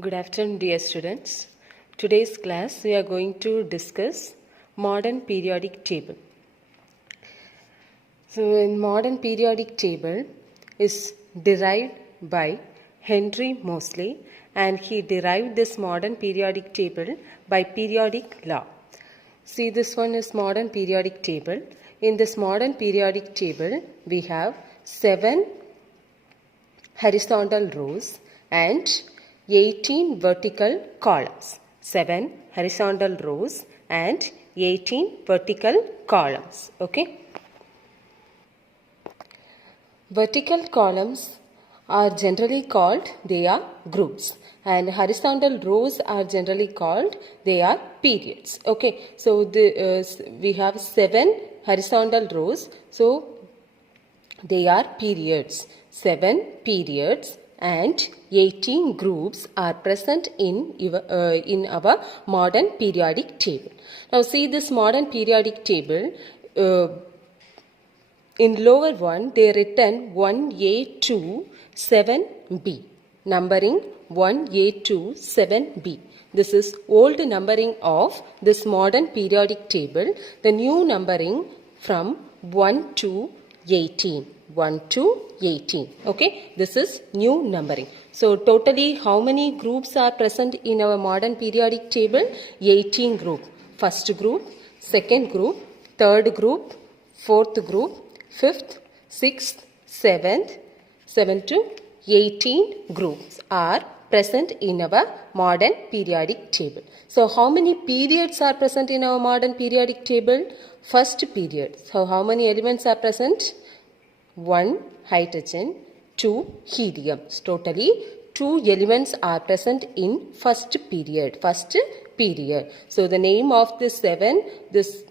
Good afternoon, dear students. Today's class we are going to discuss modern periodic table. So, in modern periodic table is derived by Henry Moseley, and he derived this modern periodic table by periodic law. See, this one is modern periodic table. In this modern periodic table, we have 7 horizontal rows and 18 vertical columns. 7 horizontal rows and 18 vertical columns. Okay. Vertical columns are generally called, they are groups, and horizontal rows are generally called, they are periods. Okay. So we have 7 horizontal rows. So they are periods. 7 periods and 18 groups are present in our modern periodic table. Now see this modern periodic table. In lower one they written 1A to 7B. Numbering 1A to 7B. This is old numbering of this modern periodic table. The new numbering from 1 to 18. 1 to 18. Okay, this is new numbering. So totally how many groups are present in our modern periodic table? 18 group. First group, second group, third group, fourth group, fifth, sixth, seventh, 7 to 18 groups are present in our modern periodic table. So how many periods are present in our modern periodic table? First period. So how many elements are present? 1 hydrogen, 2 helium. Totally 2 elements are present in first period. First period. So the name of this 7, this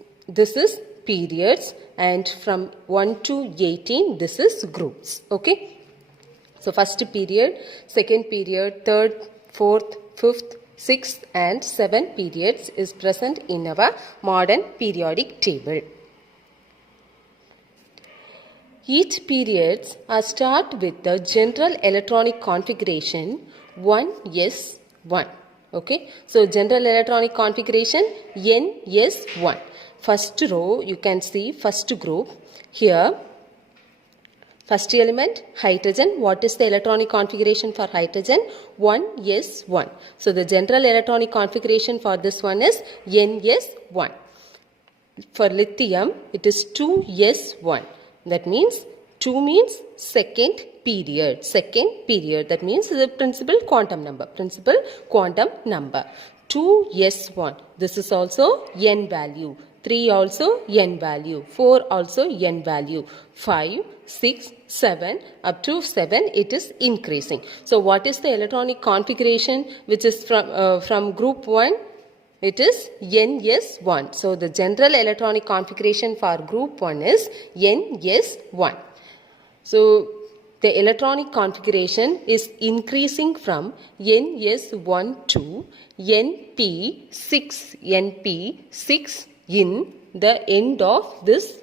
is periods, and from 1 to 18 this is groups. Okay. So first period, second period, third, fourth, fifth, sixth and 7 periods is present in our modern periodic table. Each periods are start with the general electronic configuration 1s1. Okay. So general electronic configuration ns1. First row you can see first group here. First element hydrogen. What is the electronic configuration for hydrogen? 1s1. So the general electronic configuration for this one is ns1. For lithium it is 2s1. That means 2 means second period. Second period. That means the principal quantum number. Principal quantum number. 2s1. This is also n value. 3 also n value. 4 also n value. 5, 6, 7 up to 7 it is increasing. So what is the electronic configuration which is from group 1? It is ns1. So the general electronic configuration for group 1 is ns1. So the electronic configuration is increasing from ns1 to np6. np6 in the end of this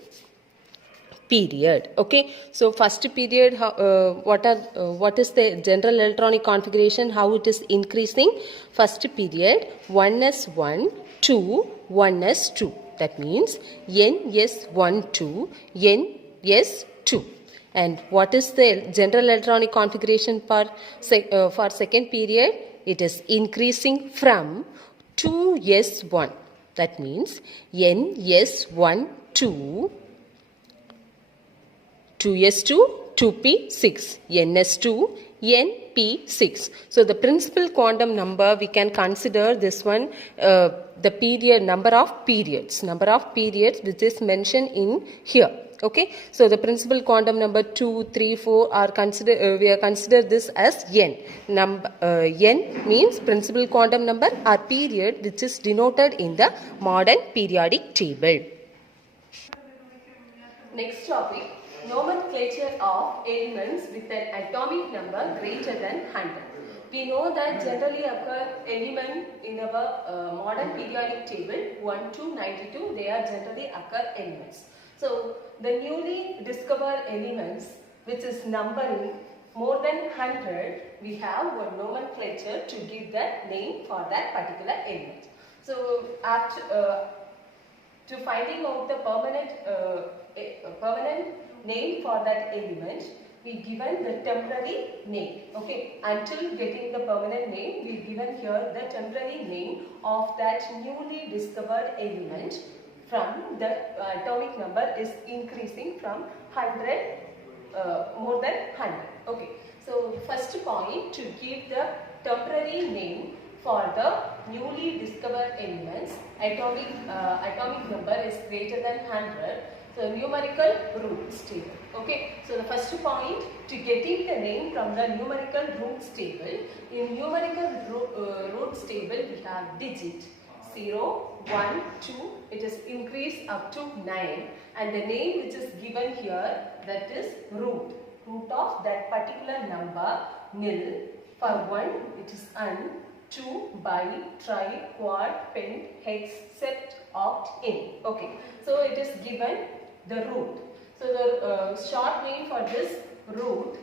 period. Okay. So first period, what is the general electronic configuration, how it is increasing? First period 1s1 to 1s2. That means ns1 to ns2. And what is the general electronic configuration for second period? It is increasing from 2s1. That means ns1 to 2s2, 2p6, ns2, np6. So the principal quantum number we can consider this one, the period, number of periods which is mentioned in here. Okay. So the principal quantum number 2, 3, 4 are considered, we are considered this as n. N means principal quantum number or period which is denoted in the modern periodic table. Next topic. Nomenclature of elements with an atomic number greater than 100. We know that generally occur element in our modern periodic table 1 to 92, they are generally occur elements. So the newly discovered elements which is numbering more than 100, we have one nomenclature to give the name for that particular element. So after to finding out the permanent name for that element, we given the temporary name. Okay, until getting the permanent name, we given here the temporary name of that newly discovered element. From the atomic number is increasing from 100 more than 100. Okay, so first point, to give the temporary name for the newly discovered elements, atomic number is greater than 100. So numerical roots table. Okay, so the first point, to getting the name from the numerical roots table. In numerical roots table, we have digit 0, 1, 2. It is increased up to 9, and the name which is given here, that is root of that particular number. Nil. For 1, it is un. 2, bi, tri, quad, pent, hex, sept, oct, in. Okay, so it is given the root. So the short name for this root,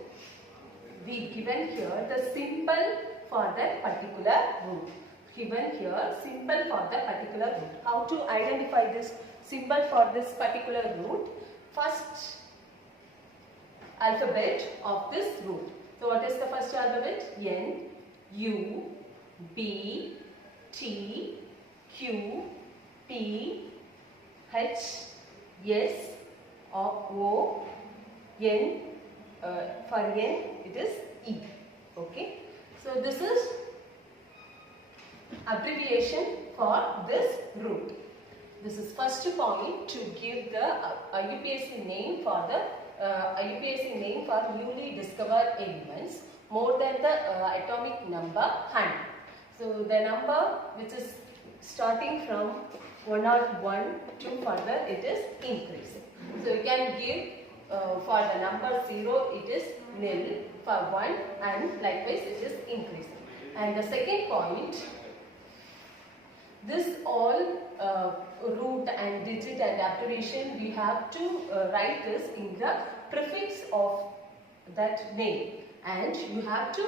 we given here the symbol for that particular root. Given here symbol for the particular root. How to identify this symbol for this particular root? First alphabet of this root. So what is the first alphabet? N, U, B, T, Q, P, H, S, O, N. For N, it is E. Okay. So this is abbreviation for this root. This is first point, to give the UPSC name for newly discovered elements more than the atomic number 100. So the number which is starting from 101 to further, it is increasing. So you can give for the number 0, it is nil. For 1, and likewise it is increasing. And the second point, this all root and digit and abbreviation, we have to write this in the prefix of that name, and you have to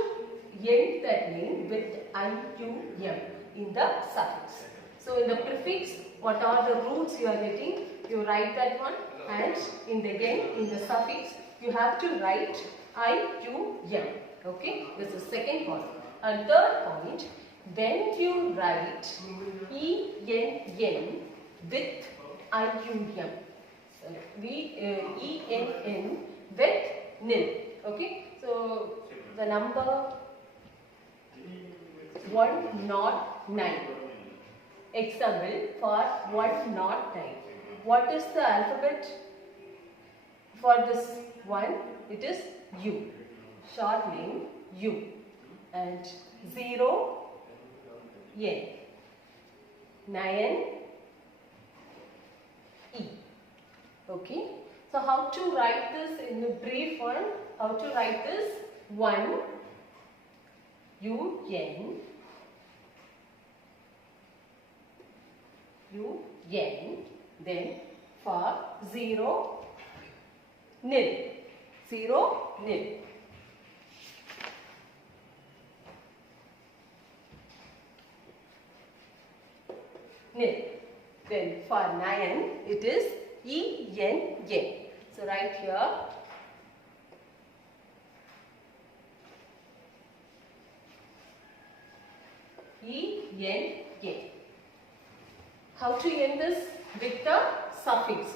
end that name with IUM in the suffix. So in the prefix, what are the roots you are getting, you write that one, and in the suffix, you have to write IUM. Okay, this is second point. And third point, when you write ENN with IUM, ENN with nil. Okay, so the number 109. Example for 109. What is the alphabet for this one? It is U. Short name U. And 0, N. 9, E. Okay. So how to write this in the brief one? How to write this? 1, U, N. U, N. Then for 0, nil. 0, nil. Nil. Then for 9, it is ENN. So write here ENN. How to end this? With the suffix.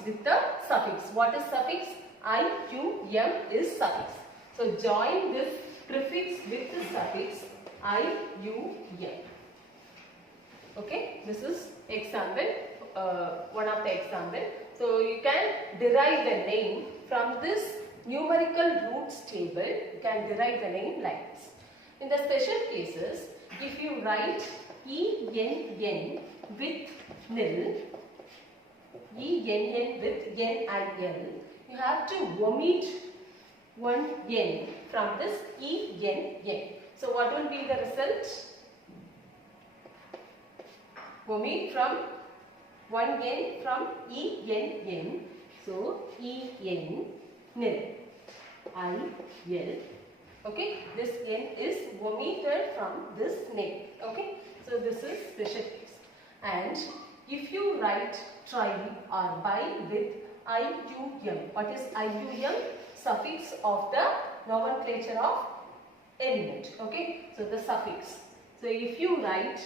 What is suffix? IUM is suffix. So join this prefix with the suffix IUM. Okay, this is example, one of the example. So you can derive the name from this numerical roots table. You can derive the name like this. In the special cases, if you write ENN with nil, ENN with NIL, you have to omit one N from this ENN. So what will be the result? Omit from one N from ENN. So EN nil, IL Okay, this N is omitted from this name. Okay, so this is special case. And if you write tri or bi with IUM, what is IUM? Suffix of the nomenclature of element. Okay, so the suffix. So if you write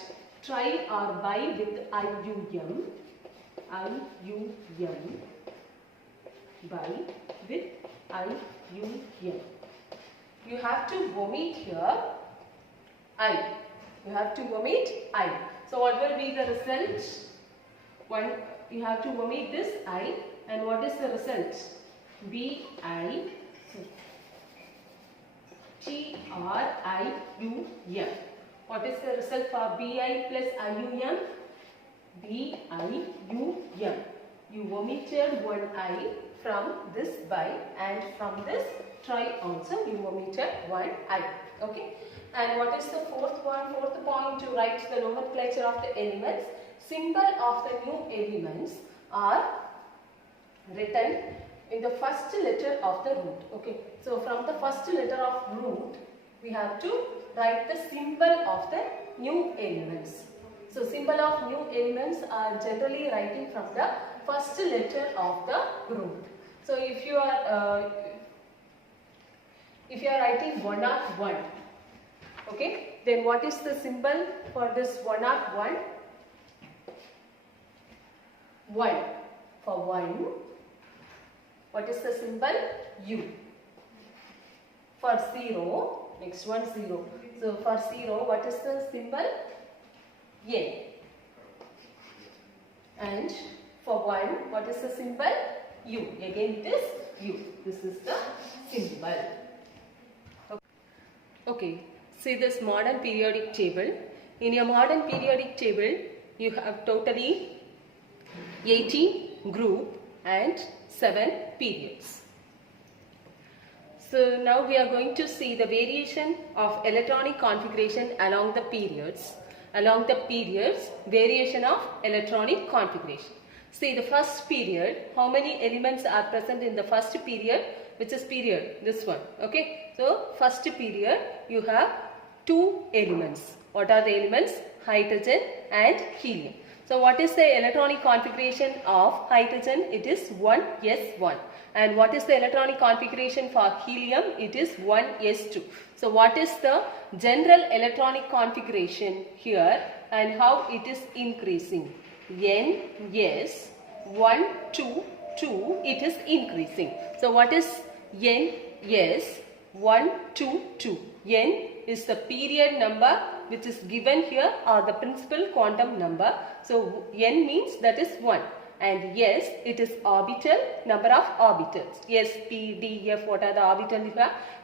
tri or bi with IUM, bi with IUM, you have to omit here I. You have to omit I. So what will be the result? One, you have to omit this I, and what is the result? BI TRIUM. What is the result for BI plus IUM? BIUM. You omitted one I from this bi, and from this tri also you omitted one I. Okay. And what is the fourth one? Fourth point to write the nomenclature of the elements. Symbol of the new elements are written in the first letter of the root. Okay. So from the first letter of root, we have to write the symbol of the new elements. So symbol of new elements are generally writing from the first letter of the root. So if you are writing 101, okay, then what is the symbol for this 101? 1. For 1, what is the symbol? U. For 0, next one 0. So for 0, what is the symbol? N. And for 1, what is the symbol? U. Again it is U. This is the symbol. Okay. See this modern periodic table. In your modern periodic table, you have totally 18 group and 7 periods. So now we are going to see the variation of electronic configuration along the periods. Along the periods, variation of electronic configuration. See the first period, how many elements are present in the first period? Which is period? This one. Okay. So first period, you have 2 elements. What are the elements? Hydrogen and helium. So what is the electronic configuration of hydrogen? It is 1s1. And what is the electronic configuration for helium? It is 1s2. So what is the general electronic configuration here and how it is increasing? N, 1, 2, 2, it is increasing. So what is N, 1, 2, 2. N is the period number which is given here, or the principal quantum number. So N means that is 1. And yes, it is orbital, number of orbitals. S, P, D, F, what are the orbitals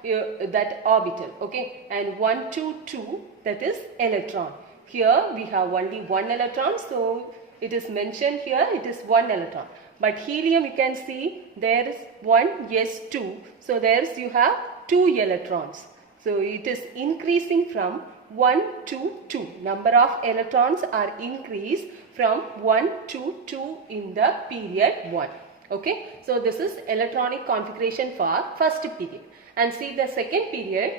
here? That orbital. Okay. And 1, 2, 2, that is electron. Here we have only 1 electron. So it is mentioned here, it is 1 electron. But helium, you can see there is 1s2. So there is you have 2 electrons. So it is increasing from 1 to 2. Number of electrons are increased from 1 to 2 in the period 1. Okay. So this is electronic configuration for first period. And see the second period,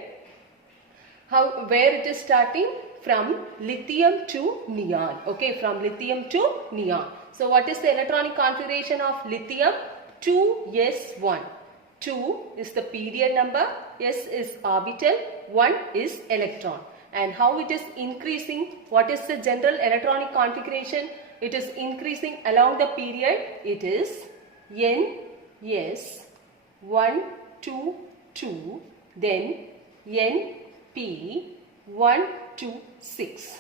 where it is starting? From lithium to neon. Okay. From lithium to neon. So what is the electronic configuration of lithium? 2s1. 2 is the period number, S is orbital, 1 is electron. And how it is increasing? What is the general electronic configuration? It is increasing along the period. It is N, S, 1, 2, 2, then N, P, 1, 2, 6.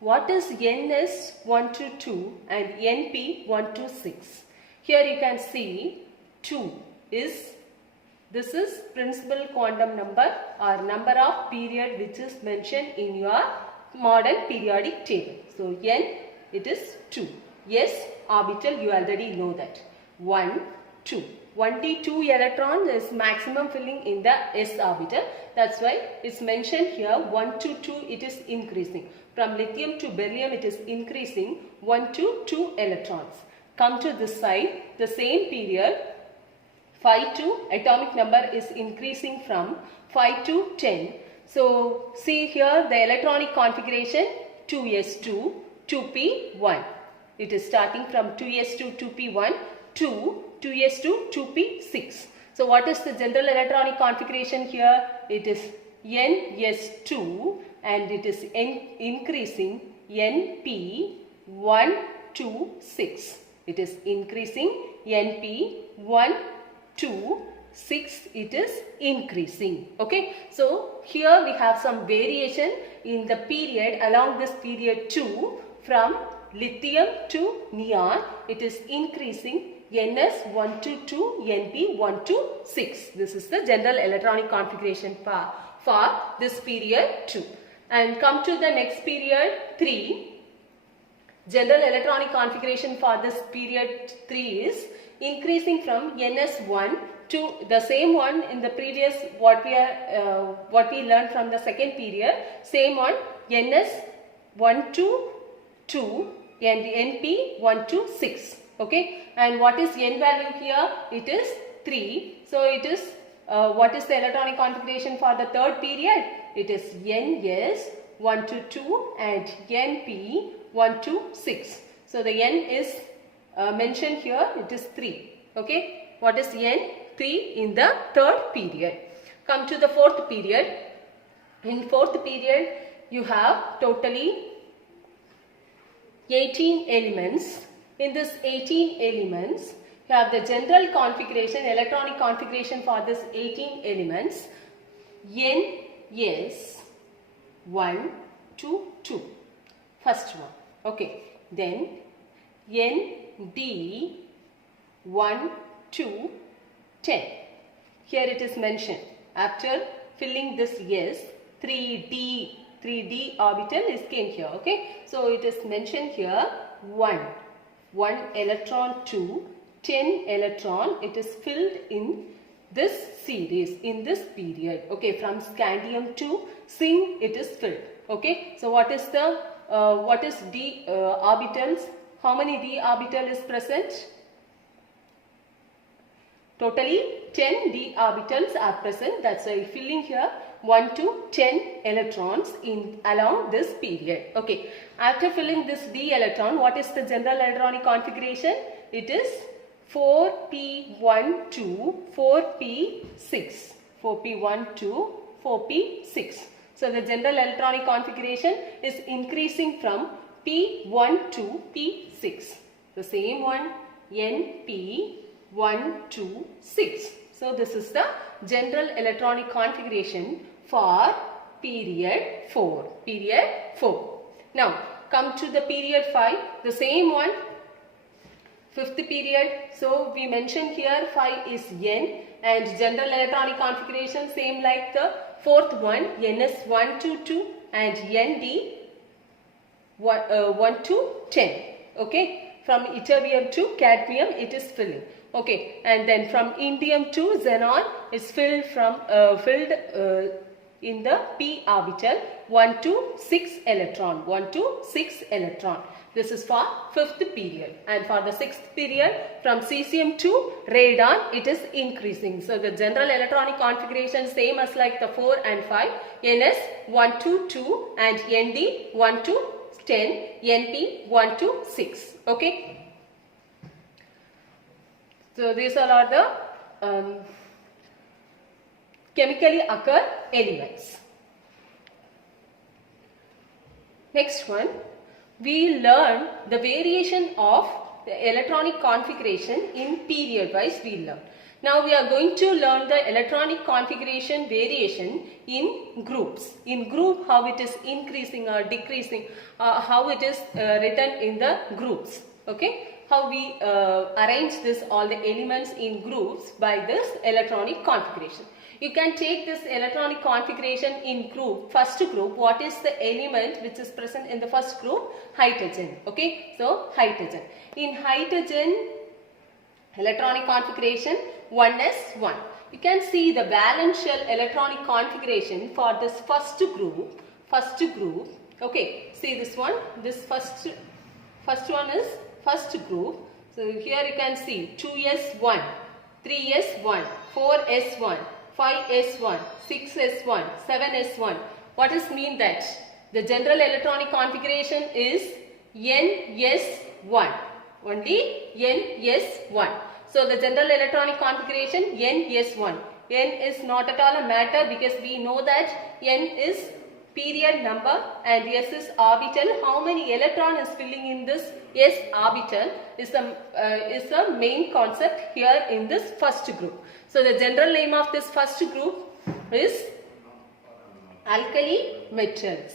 What is NS 1 to 2 and NP 1 to 6? Here you can see 2 is, this is principal quantum number or number of period which is mentioned in your modern periodic table. So N, it is 2. S orbital, you already know that. 1, 2. Only 2 electrons is maximum filling in the S orbital. That's why it's mentioned here 1 to 2 it is increasing. From lithium to beryllium it is increasing 1 to 2 electrons. Come to this side, the same period 5 to atomic number is increasing from 5 to 10. So see here the electronic configuration 2s2 2p1. It is starting from 2s2 2p1 to 2s2 2p6. So what is the general electronic configuration here? It is ns2 and it is increasing np1 to 6. It is increasing np1 to 6. It is increasing. Okay. So here we have some variation in the period along this period 2 from lithium to neon. It is increasing ns1 to np1 to 6. This is the general electronic configuration for this period 2. And come to the next period 3. General electronic configuration for this period 3 is increasing from ns1 to the same one in the previous what we learned from the second period. Same one ns1 to 2 and np1 to 6. Okay, and what is n value here? It is 3. So it is what is the electronic configuration for the third period? It is ns1 to 2 and np1 to 6. So the n is mentioned here. It is 3. Okay, what is n? 3 in the third period. Come to the fourth period. In fourth period you have totally 18 elements. In this 18 elements, you have the general configuration, electronic configuration for this 18 elements. N-S-1 to 2. First one. Okay. Then N-D-1 to 10. Here it is mentioned. After filling this S, 3D orbital is came here. Okay. So it is mentioned here 1 electron to 10 electron. It is filled in this series, in this period. Okay, from scandium to zinc it is filled. Okay, so what is the d orbitals? How many d orbital is present? Totally 10 d orbitals are present. That's why filling here 1 to 10 electrons in along this period. Okay. After filling this d electron, what is the general electronic configuration? It is 4p1 to 4p6. 4p1 to 4p6. So the general electronic configuration is increasing from p1 to p6. The same one np1 to 6. So this is the general electronic configuration for period 4. Period 4. Now come to the period 5. The same one. Fifth period. So we mentioned here 5 is n and general electronic configuration same like the fourth one ns1 to 2 and nd 1 to 10. Okay. From ytterbium to cadmium it is filling. Okay, and then from indium to xenon is filled in the p orbital 1 to 6 electron. 1 to 6 electron. This is for fifth period. And for the sixth period from cesium to radon it is increasing. So the general electronic configuration same as like the 4 and 5. ns 1 to 2 and nd 1 to 10, np 1 to 6. Okay. So these all are the chemically occur elements. Next one, we learn the variation of the electronic configuration in period wise we learn. Now we are going to learn the electronic configuration variation in groups. In group how it is increasing or decreasing, how it is written in the groups. Okay. How we arrange this all the elements in groups by this electronic configuration. You can take this electronic configuration in group. First group, what is the element which is present in the first group? Hydrogen. Okay, so hydrogen. In hydrogen electronic configuration 1s1. You can see the valence shell electronic configuration for this first group. Okay, see this one. This first one is first group. So here you can see 2s1, 3s1, 4s1, 5s1, 6s1, 7s1. What does mean that? The general electronic configuration is ns1. Only ns1. So the general electronic configuration ns1. N is not at all a matter because we know that n is period number and s is orbital. How many electron is filling in this s orbital is the main concept here in this first group. So the general name of this first group is alkali metals.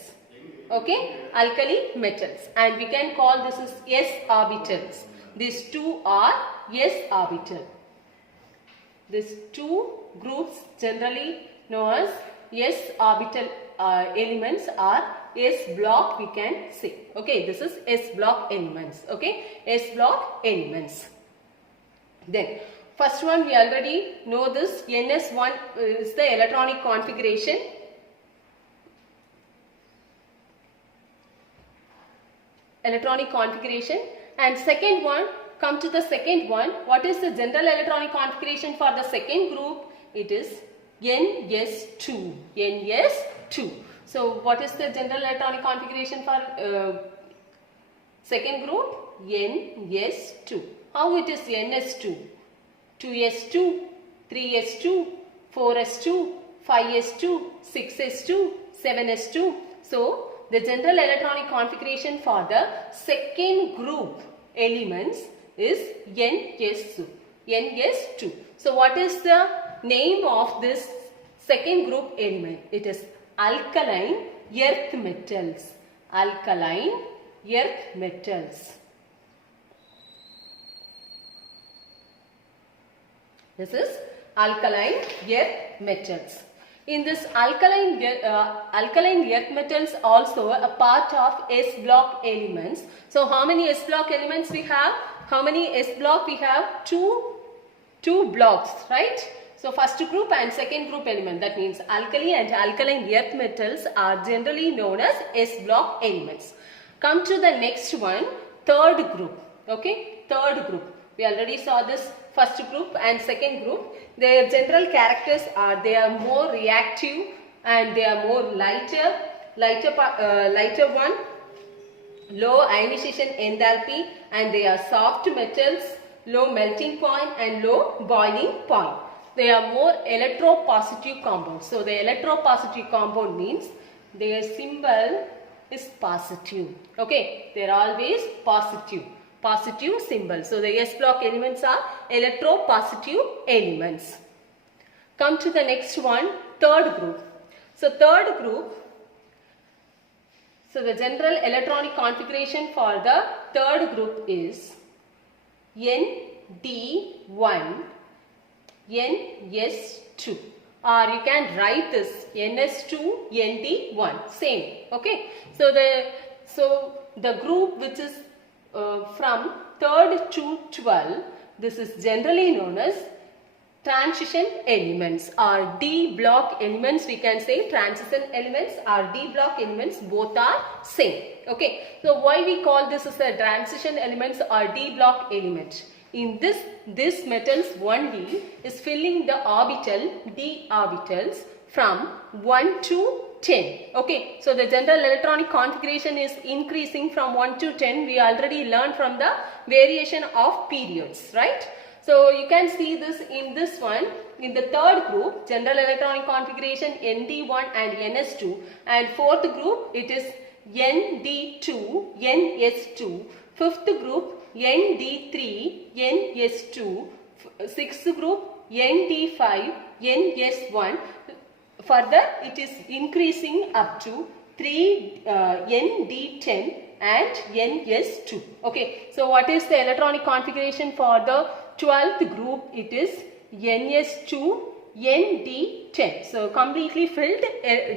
Okay, alkali metals, and we can call this as s orbitals. These two are s orbital. These two groups generally known as s orbital elements are s block, we can say. Okay, this is s block elements. Okay, s block elements. Then first one we already know this. ns1 is the electronic configuration. And second one, come to the second one. What is the general electronic configuration for the second group? It is ns2. ns2. So what is the general electronic configuration for second group? ns2. How it is ns2? 2s2, 3s2, 4s2, 5s2, 6s2, 7s2. So the general electronic configuration for the second group elements is ns2. ns2. So what is the name of this second group element? It is alkaline earth metals. Alkaline earth metals. This is alkaline earth metals. In this alkaline earth metals also a part of S block elements. So how many S block elements we have? How many S block we have? Two blocks, right? So first group and second group element, that means alkali and alkaline earth metals are generally known as S block elements. Come to the next one, third group. Okay, third group. We already saw this first group and second group. Their general characters are they are more reactive and they are more lighter one, low ionization enthalpy, and they are soft metals, low melting point and low boiling point. They are more electropositive compounds. So the electropositive compound means their symbol is positive. Okay, they are always positive symbol. So the S block elements are electropositive elements. Come to the next one, third group. So third group, so the general electronic configuration for the third group is Nd1, Ns2, or you can write this Ns2, Nd1, same. Okay, so the group which is from 3rd to 12, this is generally known as transition elements or D block elements. We can say transition elements or D block elements, both are same. Okay, so why we call this as a transition elements or D block element? In this metals only is filling the orbital D orbitals from 1 to 10. Okay, so the general electronic configuration is increasing from 1 to 10. We already learned from the variation of periods, right? So you can see this in this one, in the third group, general electronic configuration Nd1 and Ns2, and fourth group it is Nd2, Ns2, fifth group Nd3, Ns2, sixth group Nd5, Ns1. Further, it is increasing up to 3 Nd10 and Ns2. Okay, so what is the electronic configuration for the 12th group? It is Ns2, Nd10. So completely filled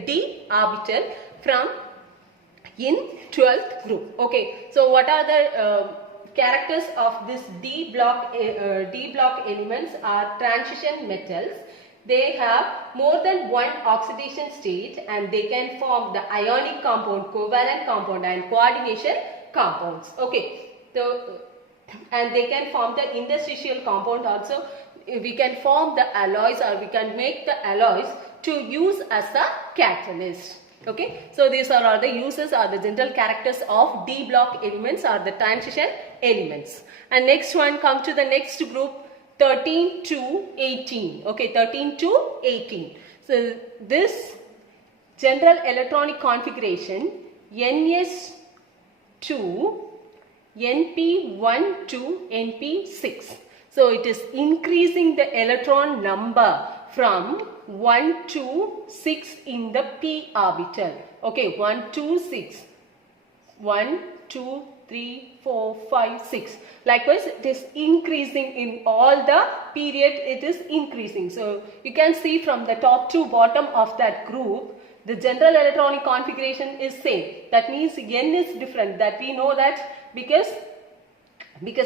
D orbital from in 12th group. Okay, so what are the characters of this D block elements are transition metals. They have more than one oxidation state and they can form the ionic compound, covalent compound and coordination compounds. Okay, so and they can form the interstitial compound also. we can form the alloys, or we can make the alloys to use as a catalyst. Okay, so these are all the uses or the general characters of D block elements or the transition elements. And next one, come to the next group, 13 to 18. Okay, 13 to 18. So this general electronic configuration, NS2, NP1 to NP6. So it is increasing the electron number from 1 to 6 in the p orbital. Okay, 1 to 6. 1, 2, 3, 4, 5, 6. Likewise, it is increasing in all the period, it is increasing. So you can see from the top to bottom of that group, the general electronic configuration is same. That means N is different. That we know that because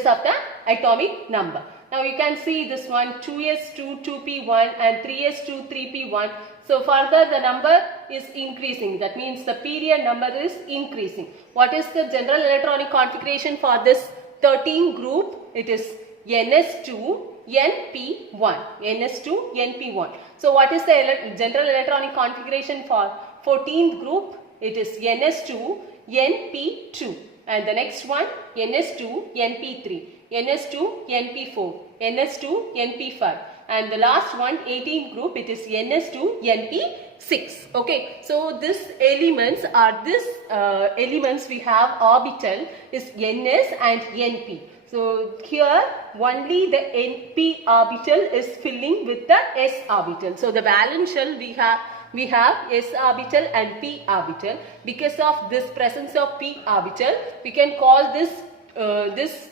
of the atomic number. Now you can see this one, 2s2 2p1 and 3s2 3p1. So further the number is increasing. That means the period number is increasing. What is the general electronic configuration for this 13 group? It is ns2 np1. ns2 np1. So what is the general electronic configuration for 14th group? It is ns2 np2. And the next one, ns2 np3. ns2 np4, ns2 np5, and the last one, 18th group, it is ns2 np6. Okay, so these elements are elements we have orbital is ns and np. So here only the np orbital is filling with the s orbital. So the valence shell we have s orbital and p orbital. Because of this presence of p orbital, we can call this this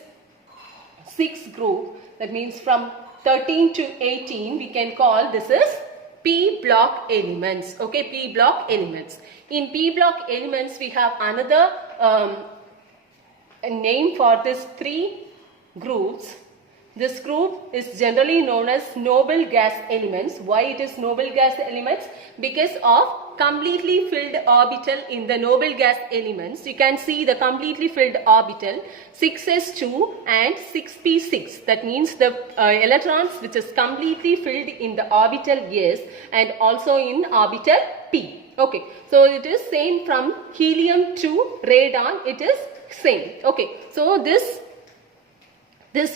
6th group, that means from 13 to 18, we can call this is p block elements. Okay, p block elements. In p block elements, we have another name for these 3 groups. This group is generally known as noble gas elements. Why it is noble gas elements? Because of completely filled orbital in the noble gas elements. You can see the completely filled orbital 6s2 and 6p6. That means the electrons which is completely filled in the orbital S and also in orbital P. Okay, so it is same from helium to radon. It is same. Okay, so this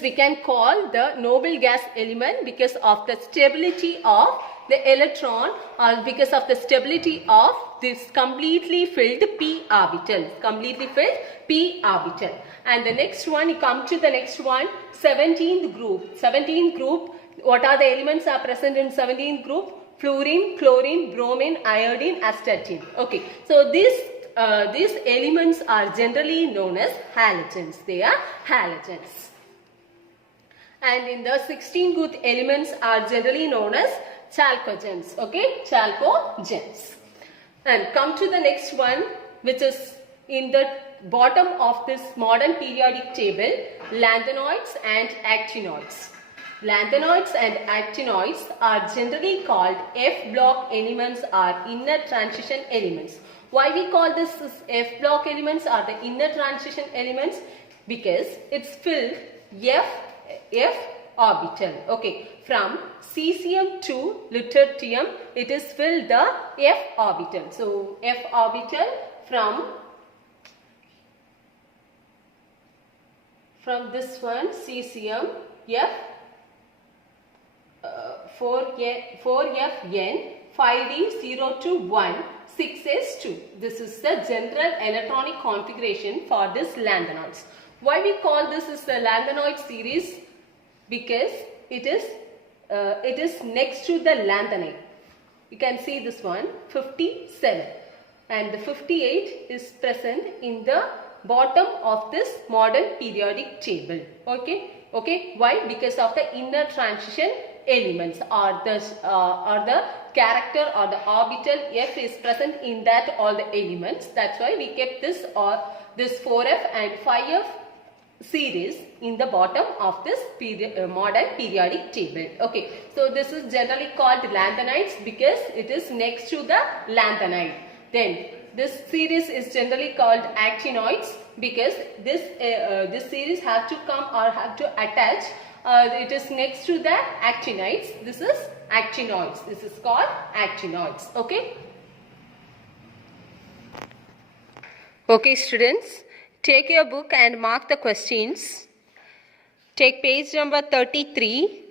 we can call the noble gas element because of the stability of the electron, or because of the stability of this completely filled p orbital. Completely filled p orbital. And the next one, you come to the next one, 17th group. 17th group, what are the elements are present in 17th group? Fluorine, chlorine, bromine, iodine, astatine. Okay, so these elements are generally known as halogens. They are halogens. And in the 16th group, elements are generally known as chalcogens. Okay, chalcogens. And come to the next one, which is in the bottom of this modern periodic table, lanthanoids and actinoids. Lanthanoids and actinoids are generally called F block elements or inner transition elements. Why we call this F block elements or the inner transition elements? Because it's filled F orbital. Okay, from cesium to lutetium, it is filled the F orbital. So F orbital from this one, cesium, F 4Fn, 5D 0 to 1, 6s2. This is the general electronic configuration for this lanthanoids. Why we call this is the lanthanoid series? Because it is next to the lanthanide. You can see this one, 57, and the 58 is present in the bottom of this modern periodic table. Okay. Why? Because of the inner transition elements, or the character or the orbital F is present in that all the elements. That's why we kept this this 4F and 5F series in the bottom of this modern periodic table. Okay, so this is generally called lanthanides because it is next to the lanthanide. Then this series is generally called actinoids because this series have to come or have to attach it is next to the actinides. This is actinoids. This is called actinoids. Okay. Okay, students, take your book and mark the questions. Take page number 33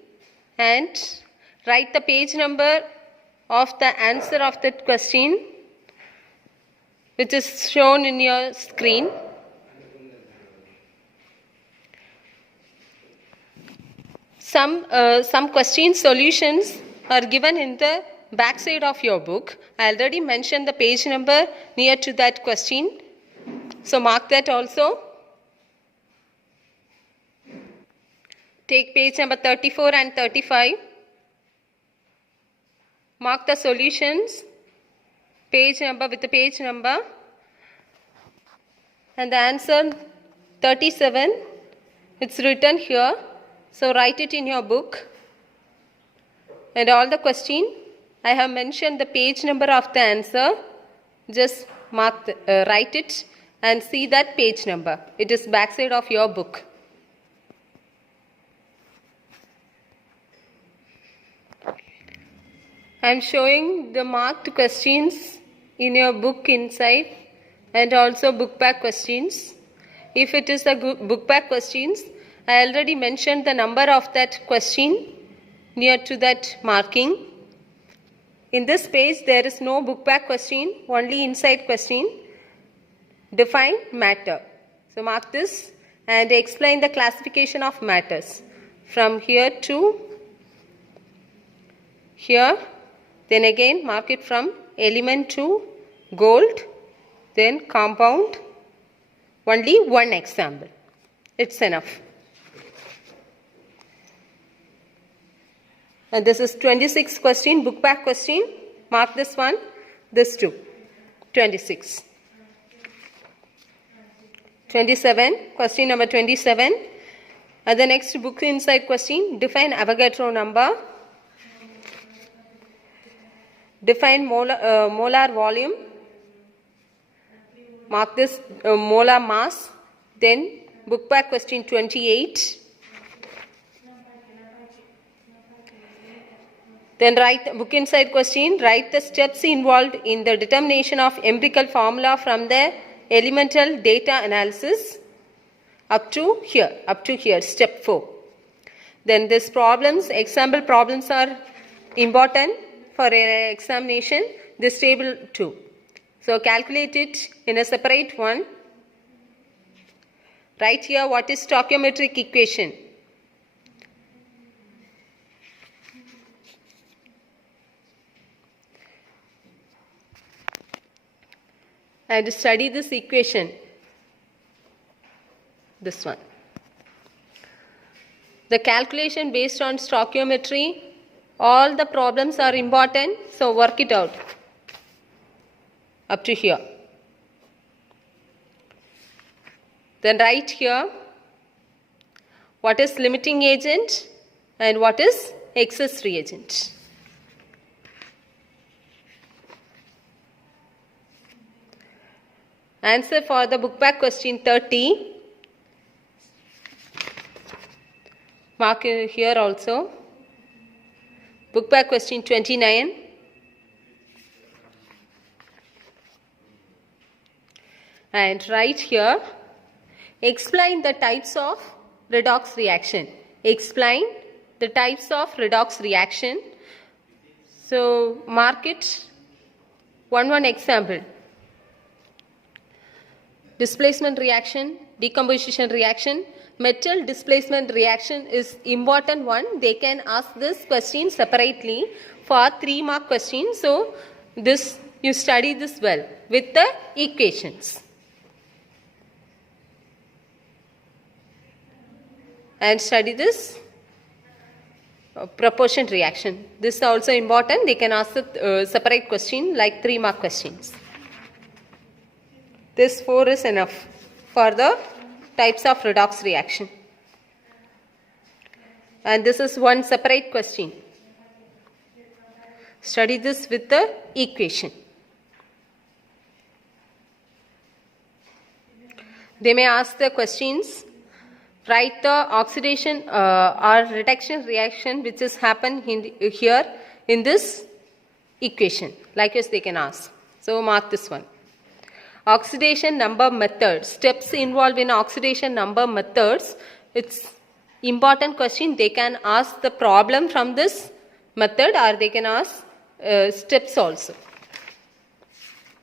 and write the page number of the answer of that question, which is shown in your screen. Some question solutions are given in the back side of your book. I already mentioned the page number near to that question. So mark that also. Take page number 34 and 35. Mark the solutions, page number with the page number. And the answer 37, it's written here. So write it in your book. And all the question, I have mentioned the page number of the answer. Just mark, write it and see that page number. It is backside of your book. I am showing the marked questions in your book inside and also book back questions. If it is the book back questions, I already mentioned the number of that question near to that marking. In this page, there is no book back question, only inside question. Define matter. So mark this and explain the classification of matters from here to here. Then again mark it from element to gold, then compound. Only one example. It's enough. And this is 26 question, book back question. Mark this one, this two. 26. 27, question number 27. And the next book inside question, define Avogadro number. Define molar volume. Mark this molar mass. Then book back question 28. Then write book inside question. Write the steps involved in the determination of empirical formula from the elemental data analysis up to here, step 4. Then these problems, example problems are important for an examination, this table 2. So calculate it in a separate one. Write here what is stoichiometric equation. And study this equation, this one. The calculation based on stoichiometry, all the problems are important, so work it out up to here. Then write here what is limiting agent and what is excess reagent. Answer for the book back question 30. Mark here also. Book back question 29. And write here, explain the types of redox reaction. Explain the types of redox reaction. So mark it one example. Displacement reaction, decomposition reaction. Metal displacement reaction is important one. They can ask this question separately for 3 mark question. So this you study this well with the equations. And study this proportion reaction. This is also important. They can ask the separate question like 3 mark questions. This 4 is enough for the types of redox reaction. And this is one separate question. Study this with the equation. They may ask the questions write the oxidation or reduction reaction which is happened here in this equation. Likewise they can ask. So mark this one. Oxidation number method. Steps involved in oxidation number methods. It's important question. They can ask the problem from this method or they can ask steps also.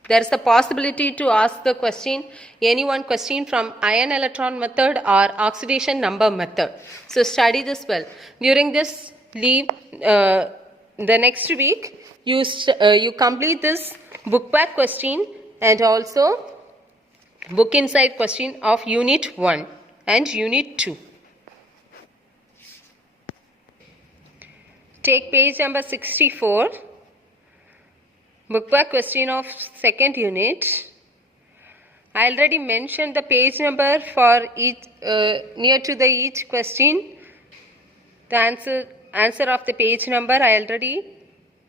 There is the possibility to ask the question, any one question from ion electron method or oxidation number method. So study this well. During this leave, the next week, you complete this book back question and also book inside question of unit 1 and unit 2. Take page number 64. Book back question of second unit. I already mentioned the page number for each near to the each question. The answer of the page number I already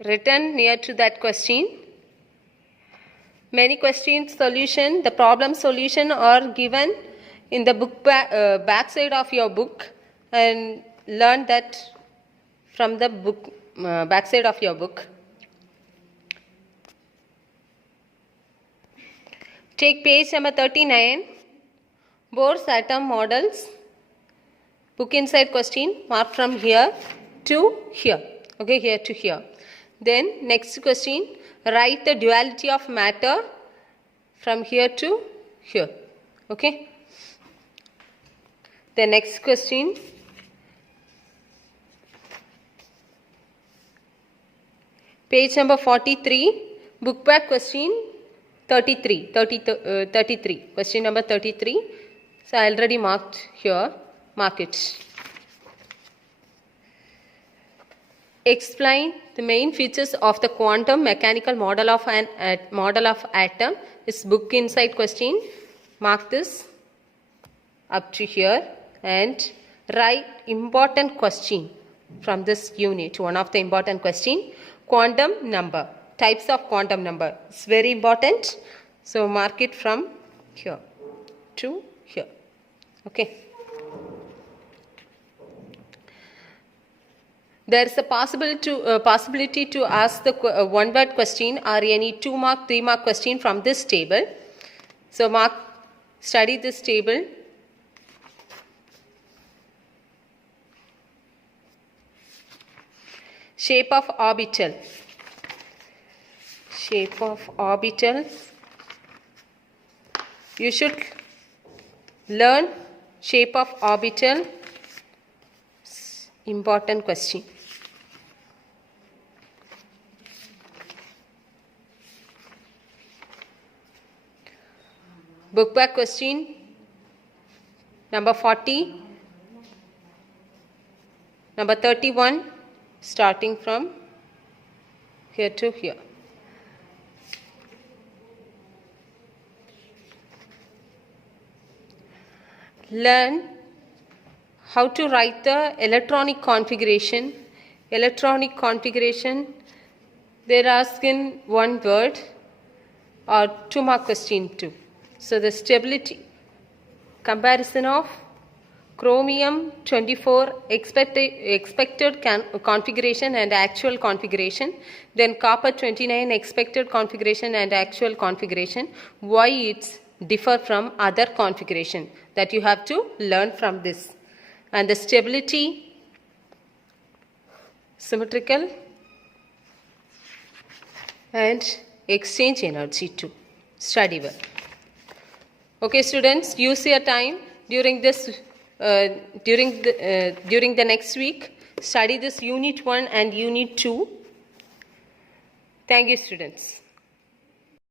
written near to that question. Many questions solution, the problem solution are given in the book back side of your book, and learn that from the book back side of your book. Take page number 39, Bohr's atom models, book inside question, mark from here to here, okay, here to here. Then next question, write the duality of matter from here to here, okay. The next question, page number 43, book back question 33, question number 33. So I already marked here, mark it. Explain the main features of the quantum mechanical model of an model of atom. Is book inside question. Mark this up to here and write important question from this unit. One of the important question, quantum number. Types of quantum number. It's very important. So mark it from here to here. Okay. There is a possibility to ask the one word question or any 2 mark, 3 mark question from this table. So study this table. Shape of orbital. Shape of orbital. You should learn shape of orbital. Important question. Book back question number 40, number 31, starting from here to here. Learn how to write the electronic configuration. Electronic configuration, they are asking one word or 2 mark question too. So the stability, comparison of chromium 24 expected configuration and actual configuration, then copper 29 expected configuration and actual configuration, why it's differ from other configuration, that you have to learn from this. And the stability, symmetrical and exchange energy too. Study well. Okay students, use your time during this during the next week. Study this unit 1 and unit 2. Thank you students.